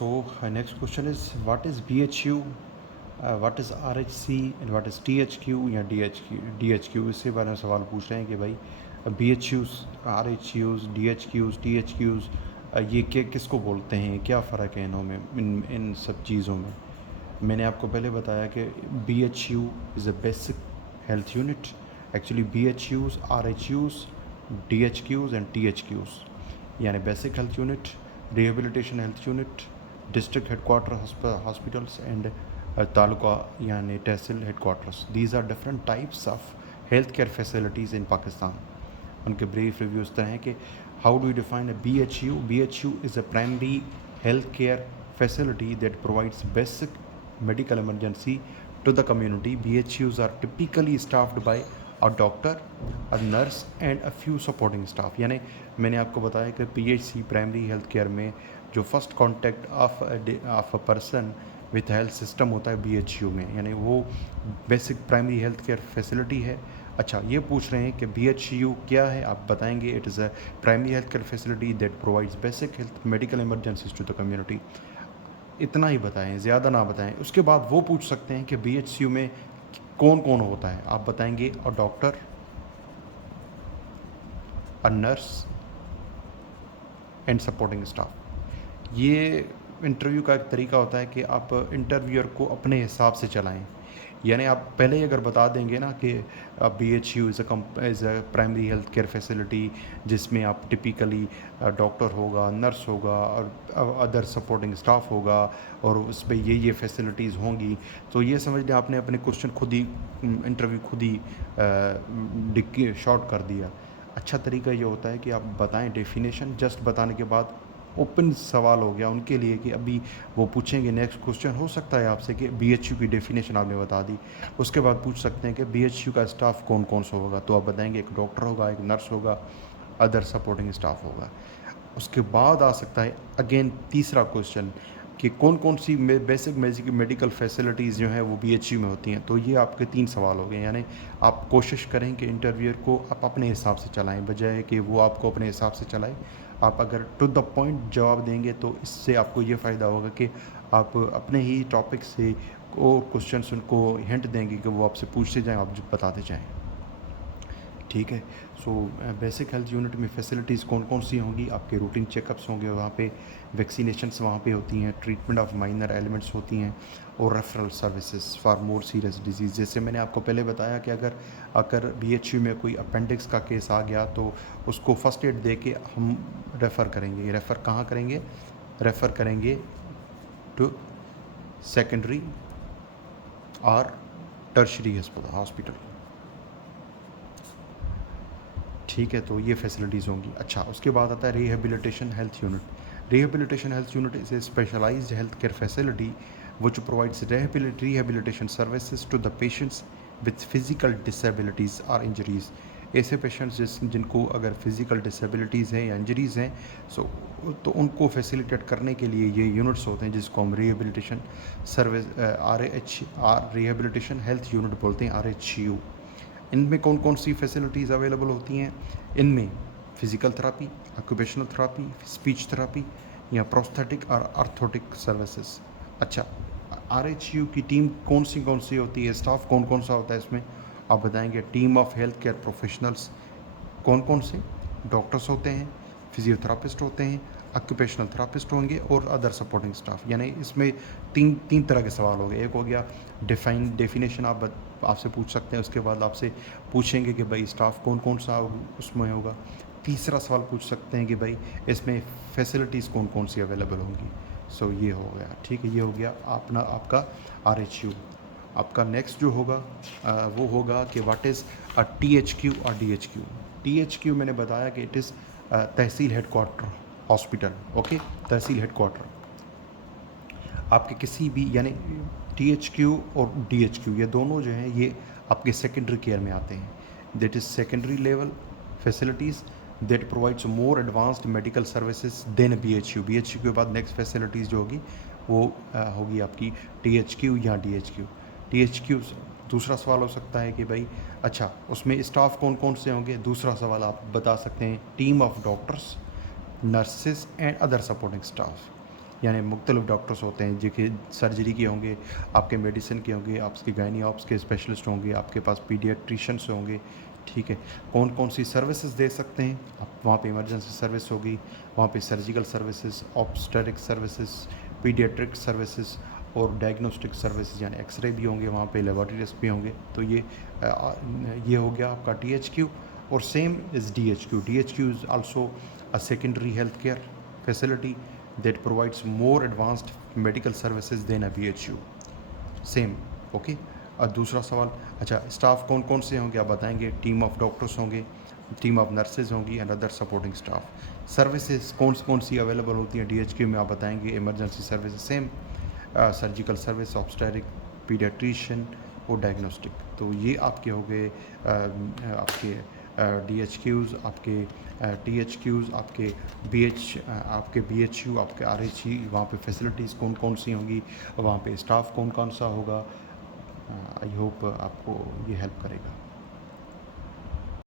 Next question is, what is BHU, what is RHC and what is THQ या DHQ इसके बारे में सवाल पूछ रहे हैं कि भाई BHUs, RHUs, DHQs, THQs ये किसको बोलते हैं, क्या फ़र्क है इनों में, इन सब चीज़ों में। मैंने आपको पहले बताया कि BHU is a basic health unit. Actually BHUs, RHUs, DHQs and THQs यानी basic health unit, rehabilitation health unit, district headquarter hospitals and taluka यानी tehsil headquarters. These are different types of health care facilities in Pakistan. उनके brief review इस तरह हैं कि how do you define a BHU? BHU is a primary health care facility that provides basic medical emergency to the community. BHUs are typically staffed by a doctor, a nurse and a few supporting staff। यानी मैंने आपको बताया कि PHC primary health care में जो first contact of a person with health system होता है BHU में, यानी वो basic primary health care facility है। अच्छा, ये पूछ रहे हैं कि BHU क्या है, आप बताएंगे it is a primary health care facility that provides basic health medical emergencies to the community. इतना ही बताएं, ज़्यादा ना बताएं। उसके बाद वो पूछ सकते हैं कि BHU में कौन कौन होता है, आप बताएंगे a doctor, a nurse and supporting staff. ये इंटरव्यू का एक तरीका होता है कि आप इंटरव्यूअर को अपने हिसाब से चलाएं। यानी आप पहले ही अगर बता देंगे ना कि BHU is a primary health care facility जिसमें आप टिपिकली डॉक्टर होगा, नर्स होगा और अदर सपोर्टिंग स्टाफ होगा और उस पर ये फैसिलिटीज़ होंगी, तो ये समझ लें आपने अपने क्वेश्चन खुद ही, इंटरव्यू खुद ही शॉर्ट कर दिया। अच्छा तरीका ये होता है कि आप बताएं डेफिनेशन, जस्ट बताने के बाद ओपन सवाल हो गया उनके लिए कि अभी वो पूछेंगे नेक्स्ट क्वेश्चन हो सकता है आपसे कि BHU की डेफिनेशन आपने बता दी। उसके बाद पूछ सकते हैं कि BHU का स्टाफ कौन कौन सा होगा, तो आप बताएंगे एक डॉक्टर होगा, एक नर्स होगा, अदर सपोर्टिंग स्टाफ होगा। उसके बाद आ सकता है अगेन तीसरा क्वेश्चन कि कौन कौन सी बेसिक मेडिकल फैसिलिटीज़ जो हैं वो BHU में होती हैं। तो ये आपके 3 सवाल हो गए। यानी आप कोशिश करें कि इंटरव्यूअर को आप अपने हिसाब से चलाएं, बजाय कि वो आपको अपने हिसाब से चलाए। आप अगर टू द पॉइंट जवाब देंगे तो इससे आपको ये फ़ायदा होगा कि आप अपने ही टॉपिक से और क्वेश्चंस उनको हिंट देंगे कि वो आपसे पूछते जाएँ, आप जो बताते जाएँ। ठीक है। सो बेसिक हेल्थ यूनिट में फैसिलिटीज़ कौन कौन सी होंगी, आपके रूटीन चेकअप्स होंगे वहाँ पे, वैक्सीनेशंस वहाँ पे होती हैं, ट्रीटमेंट ऑफ माइनर एलिमेंट्स होती हैं और referral services for more serious disease. जैसे मैंने आपको पहले बताया कि अगर BHU में कोई अपेंडिक्स का केस आ गया तो उसको फर्स्ट एड दे के हम रेफ़र करेंगे। रेफ़र कहाँ करेंगे? रेफ़र करेंगे टू सेकेंडरी और टर्शरी हॉस्पिटल। ठीक है, तो ये फैसिलिटीज़ होंगी। अच्छा, उसके बाद आता है rehabilitation health unit. Rehabilitation health unit is a specialised health care facility which provides rehabilitation services to the patients with physical disabilities or injuries। ऐसे पेशेंट्स जिनको अगर फिज़िकल डिसेबिलिटीज़ हैं या इंजरीज़ हैं, तो उनको फैसिलिटेट करने के लिए ये यूनिट्स होते हैं जिसको हम rehabilitation service rehabilitation health unit बोलते हैं, RHU। इनमें कौन कौन सी फैसिलिटीज़ अवेलेबल होती हैं? इनमें physical therapy, occupational therapy, speech therapy या प्रोस्थेटिक और आर्थोटिक सर्विसेज। अच्छा, RHU की टीम कौन सी होती है, स्टाफ कौन कौन सा होता है इसमें, आप बताएंगे। Team of health care professionals कौन कौन से? डॉक्टर्स होते हैं, फिजियोथेरापिस्ट होते हैं, ऑक्यूपेशनल थेरापिस्ट होंगे और अदर सपोर्टिंग स्टाफ। यानी इसमें तीन तरह के सवाल हो गए। एक हो गया डेफिनेशन, आपसे पूछ सकते हैं। उसके बाद आपसे पूछेंगे कि भाई स्टाफ कौन कौन सा उसमें होगा। तीसरा सवाल पूछ सकते हैं कि भाई इसमें फैसिलिटीज़ कौन कौन सी अवेलेबल होंगी। सो ये हो गया। ठीक है, ये हो गया आपका RHU। आपका नेक्स्ट जो होगा वो होगा कि व्हाट इज़ अ THQ और DHQ। THQ मैंने बताया कि it is tehsil headquarter hospital. Okay, tehsil headquarter आपके किसी भी, यानी THQ और DHQ ये दोनों जो हैं ये आपके सेकेंडरी केयर में आते हैं। That is secondary level facilities that provides more advanced medical services than BHU। BHU के बाद नेक्स्ट फैसिलिटीज़ जो होगी वो होगी आपकी THQ या DHQ। THQ दूसरा सवाल हो सकता है कि भाई अच्छा उसमें स्टाफ कौन कौन से होंगे। दूसरा सवाल आप बता सकते हैं team of doctors, nurses and other supporting staff. यानी मुख्तलिफ डॉक्टर्स होते हैं, जो कि सर्जरी के होंगे, आपके मेडिसिन के होंगे, आपके गायनी ऑप्स के स्पेशलिस्ट होंगे, आपके पास पीडियाट्रिशियंस होंगे, ठीक है। कौन कौन सी सर्विसेज दे सकते हैं आप, वहाँ पे इमरजेंसी सर्विस होगी, वहाँ पे surgical services, obstetric services, paediatric services और डायग्नोस्टिक सर्विसेज यानी एक्सरे भी होंगे, वहाँ पे लेबॉरेटरी टेस्ट भी होंगे। तो ये हो गया आपका THQ। और same is DHQ। DHQ is also a secondary healthcare facility that provides more advanced medical services than a BHU। Same, okay. और दूसरा सवाल, अच्छा स्टाफ कौन कौन से होंगे आप बताएंगे। टीम ऑफ डॉक्टर्स होंगे, टीम ऑफ नर्सेज होंगी and other supporting staff. Services कौन सी अवेलेबल होती हैं DHQ में आप बताएंगे। Emergency service same, surgical service, obstetric, paediatrician और डायग्नोस्टिक। तो ये आपके हो गए आपके DHQs, आपके THQs, आपके BHU, आपके RHE। वहाँ पे फैसिलिटीज़ कौन कौन सी होंगी, वहाँ पे स्टाफ कौन कौन सा होगा। आई होप आपको ये हेल्प करेगा।